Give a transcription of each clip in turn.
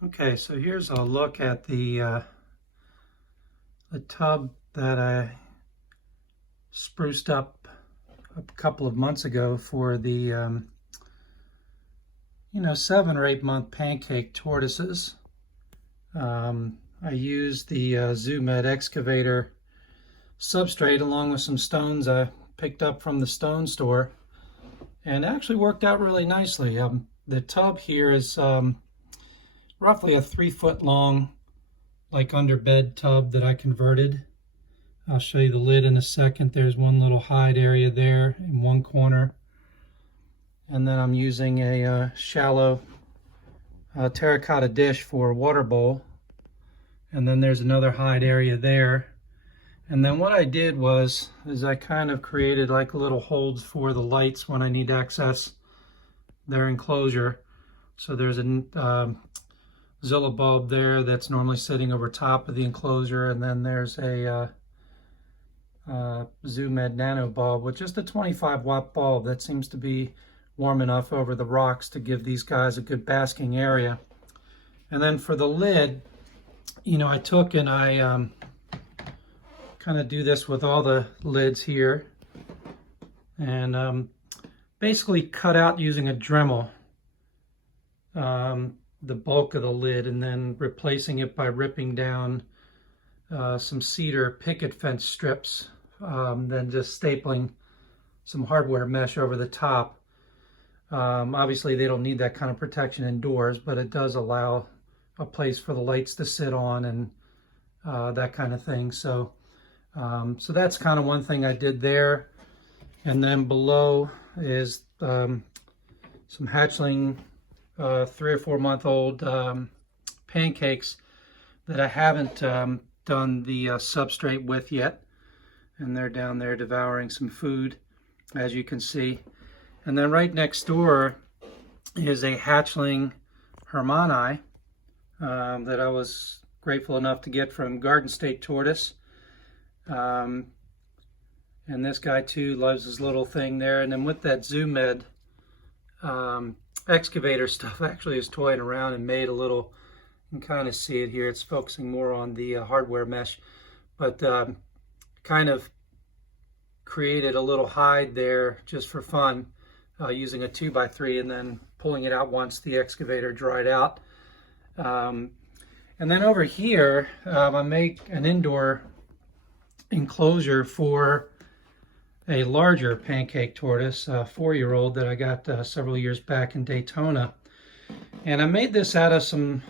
Okay, so here's a look at the tub that I spruced up a couple of months ago for the 7 or 8 month pancake tortoises. I used the Zoo Med excavator substrate along with some stones I picked up from the stone store, and it actually worked out really nicely. The tub here is roughly a 3 foot long, like underbed tub that I converted. I'll show you the lid in a second. There's one little hide area there in one corner. And then I'm using a shallow terracotta dish for a water bowl. And then there's another hide area there. And then what I did is I kind of created like little holds for the lights when I need to access their enclosure. So there's a Zilla bulb there that's normally sitting over top of the enclosure, and then there's a Zoo Med Nano bulb with just a 25-watt bulb that seems to be warm enough over the rocks to give these guys a good basking area. And then for the lid, I took and I kind of do this with all the lids here, and basically cut out using a Dremel the bulk of the lid, and then replacing it by ripping down some cedar picket fence strips, then just stapling some hardware mesh over the top. Obviously they don't need that kind of protection indoors, but it does allow a place for the lights to sit on and that kind of thing. So that's kind of one thing I did there. And then below is some hatchling 3 or 4 month old pancakes that I haven't done the substrate with yet, and they're down there devouring some food, as you can see. And then right next door is a hatchling Hermanni that I was grateful enough to get from Garden State Tortoise. And this guy too loves his little thing there. And then with that Zoo Med excavator stuff, actually is toying around and made a little, you can kind of see it here, it's focusing more on the hardware mesh, but kind of created a little hide there just for fun, using a 2x3 and then pulling it out once the excavator dried out. And then over here I make an indoor enclosure for a larger pancake tortoise, a 4-year-old that I got several years back in Daytona. And I made this out of some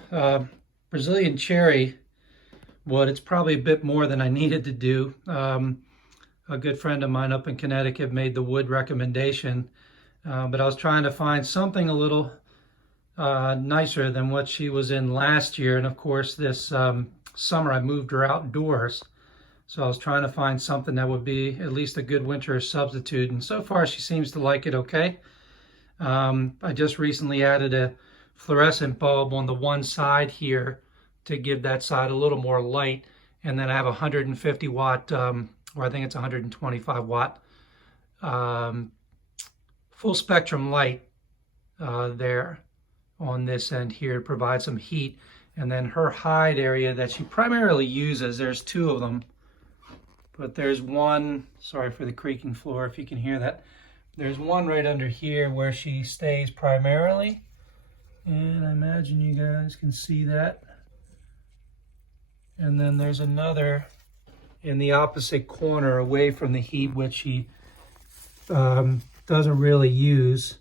Brazilian cherry wood. It's probably a bit more than I needed to do. A good friend of mine up in Connecticut made the wood recommendation, but I was trying to find something a little nicer than what she was in last year. And of course this summer I moved her outdoors. So I was trying to find something that would be at least a good winter substitute, and so far she seems to like it okay. I just recently added a fluorescent bulb on the one side here to give that side a little more light, and then I have a 150 watt, or I think it's 125 watt full spectrum light there on this end here to provide some heat. And then her hide area that she primarily uses, there's 2 of them. But there's one, sorry for the creaking floor if you can hear that. There's one right under here where she stays primarily. And I imagine you guys can see that. And then there's another in the opposite corner away from the heat, which she doesn't really use.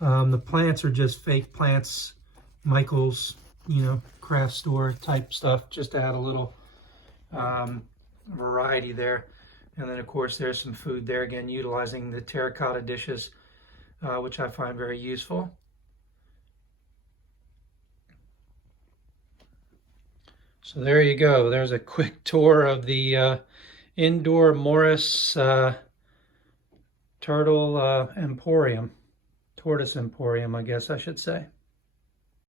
The plants are just fake plants, Michael's, craft store type stuff, just to add a little variety there. And then of course there's some food there, again utilizing the terracotta dishes, which I find very useful. So there you go, there's a quick tour of the indoor Morris turtle emporium, tortoise emporium I guess I should say.